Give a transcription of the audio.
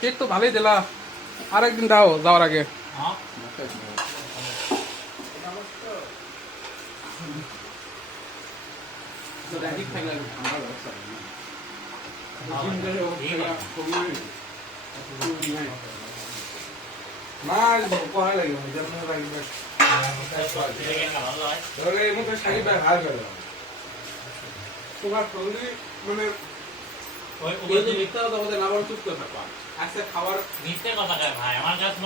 Cake তো ভালোই দিলা। আরেকদিন দাও যাওয়ার আগে। মানে ওই ওই যে মিথ্যা কথা বলতে না বলে চুপ করে থাকবা আজকে খাবার মিথ্যে কথা কয় ভাই আমার কাছে